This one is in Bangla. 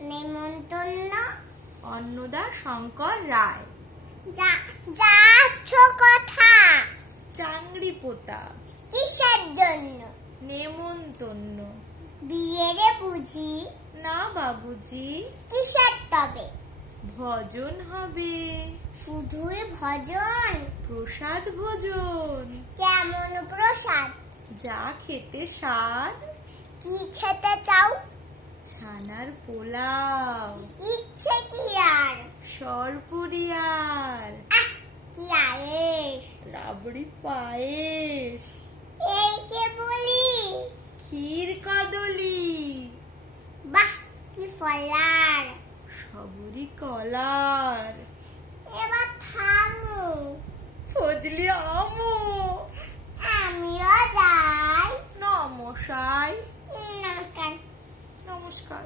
নেমন্তন্ন অন্নদা শঙ্কর রায়। যাচ্ছ কথা চাংড়ি পোতা। কিসের জন্য? নেমন্তন্ন। বিয়েরে বুঝি? না বাবুজি। কিসের তবে? ভজন হবে। শুধুই ভজন? প্রসাদ ভোজন। কেমন প্রসাদ? যা খেতে স্বাদ। কি খেতে চাও? ছানার পোলাও। ইচ্ছে কি আর? সরপুরিয়ার। কি আয়েস! রাবড়ি পায়েস। এই কে বলি? ক্ষীর কদলি। বাহ, কি ফলার! সবরি কলার। এবার থামু। ফজলি আমো। আমিও যাই। নমস্কার। নমস্কার। নমস্কার।